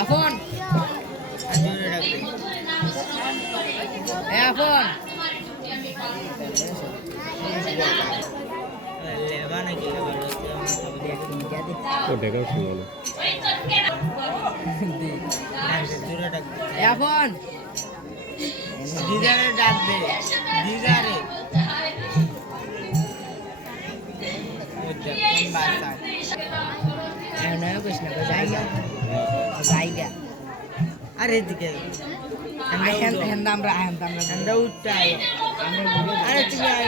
আফন আফন এখন দিদারে ডাক দে দিদারে জায়গা আরে দিকে আমরা উঠতে আয় আরে তুমি আয়